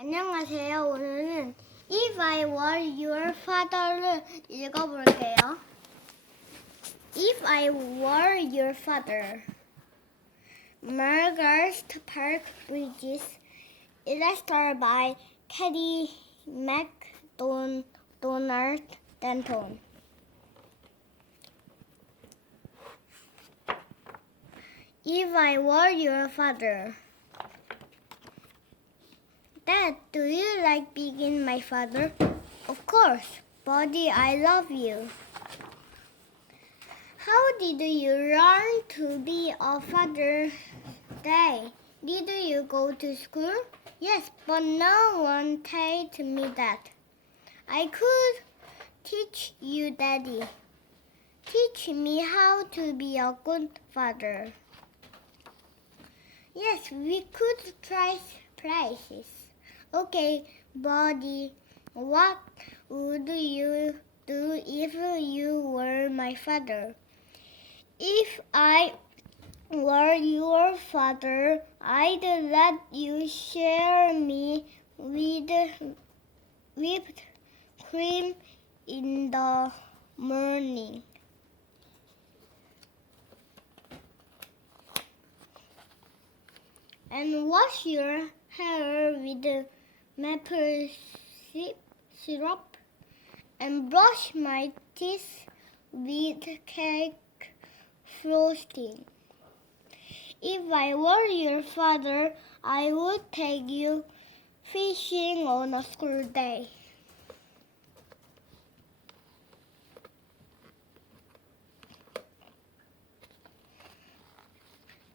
안녕하세요. 오늘은 If I Were Your Father를 읽어볼게요. If I Were Your Father, Margaret Park Bridges, illustrated by Katie MacDonald Denton. If I were your father. Dad, do you like being my father? Of course, Buddy, I love you. How did you learn to be a father today? Did you go to school? Yes, but no one taught me that. I could teach you, Daddy. Teach me how to be a good father. Yes, we could try places. Okay, Buddy, what would you do if you were my father? If I were your father, I'd let you share me with whipped cream in the morning. And wash your hair with maple syrup and brush my teeth with cake frosting. If I were your father, I would take you fishing on a school day.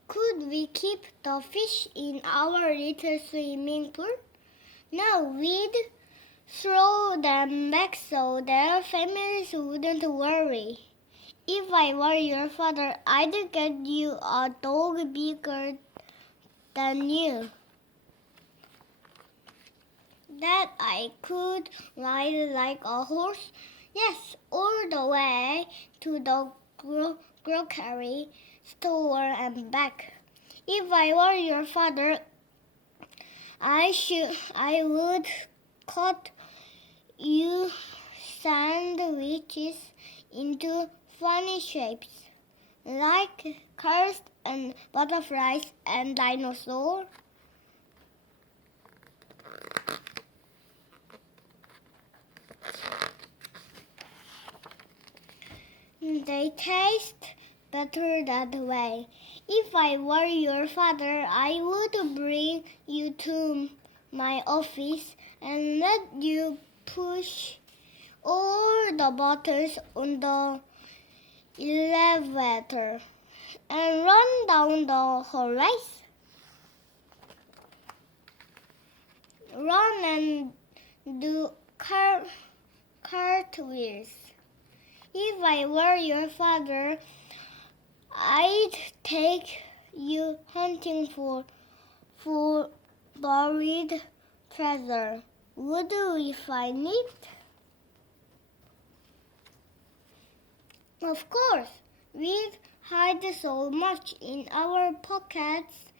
Could we keep the fish in our little swimming pool? No, we'd throw them back so their families wouldn't worry. If I were your father, I'd get you a dog bigger than you, that I could ride like a horse. Yes, all the way to the grocery store and back. If I were your father, I would cut you sandwiches into funny shapes, like cars and butterflies and dinosaurs. They taste better that way. If I were your father, I would bring you to my office and let you push all the buttons on the elevator and run down the hallways. Run and do cartwheels. If I were your father, I'd take you hunting for buried treasure. Would we find it? Of course, we'd hide so much in our pockets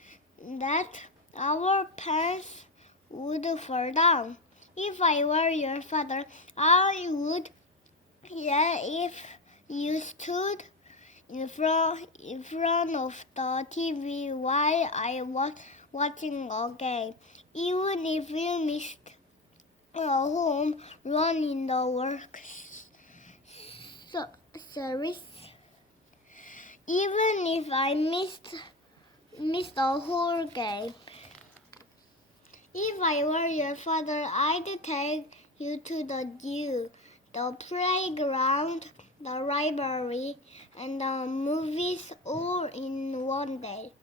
that our pants would fall down. If I were your father, I would yell if you stood in front of the TV while I was watching a game. Even if you missed a home run in the World Series. Even if I missed a whole game. If I were your father, I'd take you to the zoo, the playground, the library, and the movies all in one day.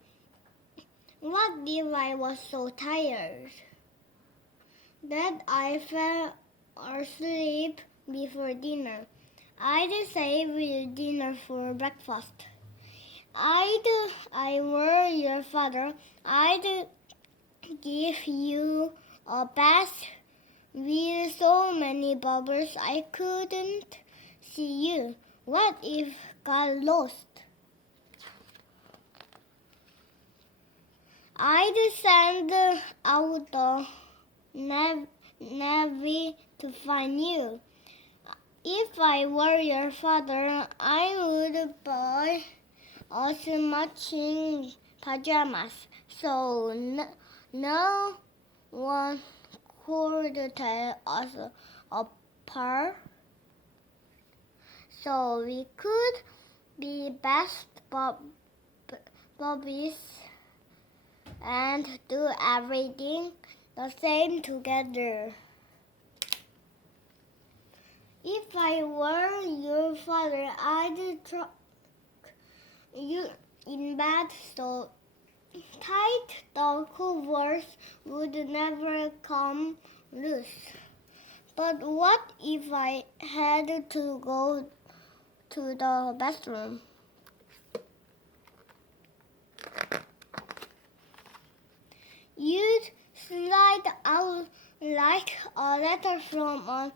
What if I was so tired that I fell asleep before dinner? I'd save dinner for breakfast. I were your father, I'd give you a bath with so many bubbles I couldn't see you. What if got lost? I'd send out the never to find you. If I were your father, I would buy us matching pajamas, so no one could tell us apart. So we could be best buddies and do everything the same together. If I were your father, I'd tuck you in bed so tight the covers would never come loose. But what if I had to go to the bathroom? You'd slide out like a letter from an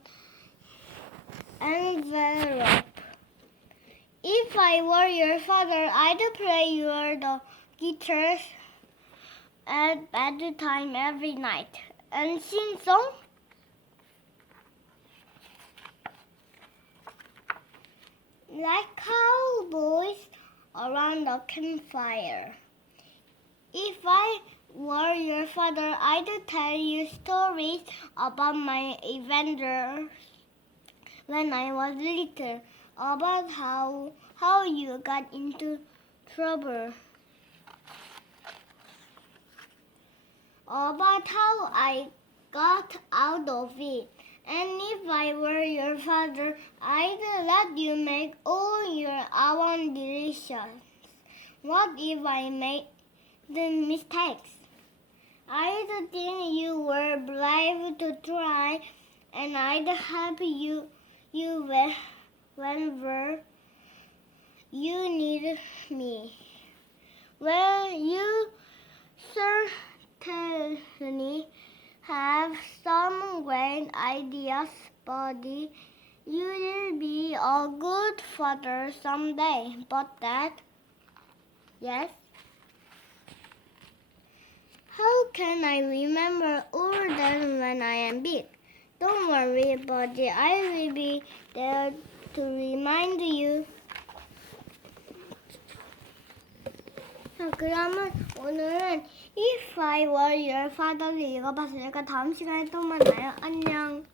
envelope. If I were your father, I'd play you the guitar at bedtime every night and sing songs like cowboys around the campfire. If I were your father, I'd tell you stories about my adventures when I was little, about how you got into trouble, about how I got out of it. And if I were your father, I'd let you make all your own decisions. What if I made the mistakes? I'd think you were brave to try, and I'd help you whenever you need me. Well, you certainly have some great ideas, buddy. You will be a good father someday. But Dad, yes? How can I remember all that when I am big? Don't worry, buddy. I will be there to remind you. 자, 그러면 오늘은 If I Were Your Father를 읽어봤으니까 다음 시간에 또 만나요. 안녕.